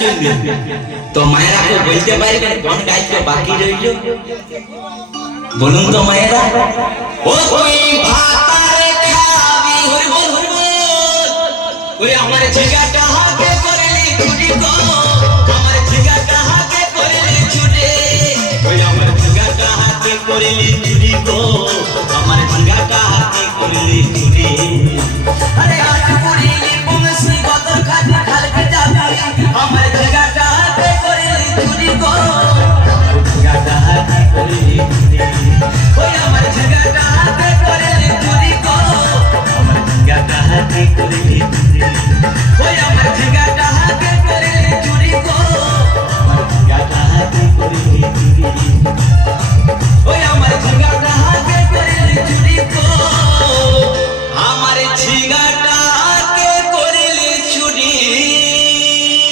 জন্য। তো মায়েরা কেউ বলতে পারবেন কোন দায়িত্ব বাকি রইল? বলুন তো মায়েরা। ও তুই ভাতারে খাবি, হরি বল হরি বল। ওরে আমার জিগাটা হাতে করলি চুরি গো, আমার জিগাটা হাতে করলি চুরি। ওরে আমার জিগাটা হাতে করলি চুরি গো, আমার জিগাটা হাতে করলি চুরি। আরে আজ করিলি বংশী কত কাজ খালকে যাবি, আমার জিগাটা হাতে করলি চুরি গো, আমার জিগাটা হাতে করলি চুরি।